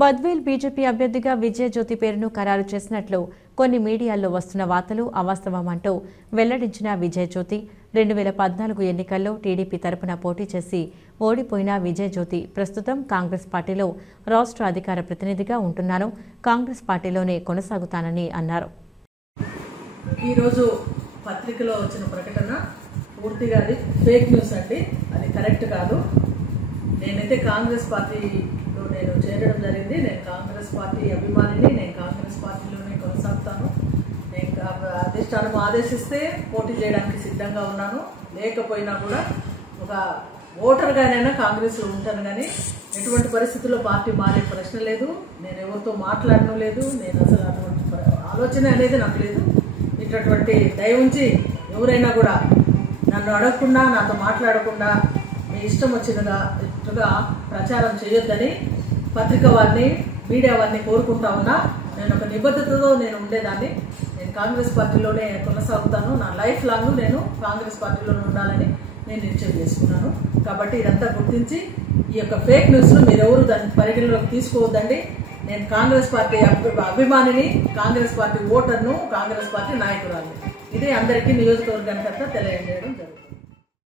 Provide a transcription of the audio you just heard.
Badvel BJP అభ్యర్థిగా విజయజ్యోతి పేరును ఖరారు చేసినట్లు కొన్ని మీడియాల్లో వస్తున్న వార్తలు అవాస్తవమంటూ వెల్లడించిన విజయజ్యోతి 2014 ఎన్నికల్లో టీడీపీ తరపున పోటీ చేసి ఓడిపోయిన విజయజ్యోతి ప్రస్తుతం కాంగ్రెస్ పార్టీలో రాష్ట్ర అధికార ప్రతినిధిగా ఉంటున్నాను, కాంగ్రెస్ పార్టీలోనే కొనసాగుతానని అన్నారు. ఈ రోజు పత్రికలో వచ్చిన ప్రకటన పూర్తిగా అది ఫేక్ న్యూస్ అండి. అది కరెక్ట్ కాదు. నేనైతే కాంగ్రెస్ పార్టీలో చేరడం జరిగింది. నేను కాంగ్రెస్ పార్టీ అభిమానిని. నేను కాంగ్రెస్ పార్టీలోనే కొనసాగుతాను. నేను అధిష్టానం ఆదేశిస్తే పోటీ చేయడానికి సిద్ధంగా ఉన్నాను. లేకపోయినా కూడా ఒక ఓటర్గానైనా కాంగ్రెస్లో ఉంటాను. కానీ ఎటువంటి పరిస్థితుల్లో పార్టీ మారే ప్రశ్న లేదు. నేను ఎవరితో మాట్లాడడం లేదు. నేను అసలు అటువంటి ఆలోచన అనేది నాకు లేదు. ఇటువంటి దయ ఉంచి ఎవరైనా కూడా నన్ను అడగకుండా, నాతో మాట్లాడకుండా మీ ఇష్టం వచ్చినగా ప్రచారం చేయొద్దని పత్రిక వారిని, మీడియా వారిని కోరుకుంటా ఉన్నా. నేను ఒక నిబద్ధతతో ఉండేదాన్ని. నేను కాంగ్రెస్ పార్టీలోనే కొనసాగుతాను. నా లైఫ్ లాంగ్ నేను కాంగ్రెస్ పార్టీలోనే ఉండాలని నేను నిశ్చయం చేసుకున్నాను. కాబట్టి ఇదంతా గుర్తించి ఈ యొక్క ఫేక్ న్యూస్ను మీరెవరు దాన్ని పరిగణలోకి తీసుకోవద్దండి. నేను కాంగ్రెస్ పార్టీ అభిమానిని, కాంగ్రెస్ పార్టీ ఓటర్ను, కాంగ్రెస్ పార్టీ నాయకురాలిని. ఇదే అందరికీ నియోజకవర్గానికంతా తెలియజేయడం జరుగుతుంది.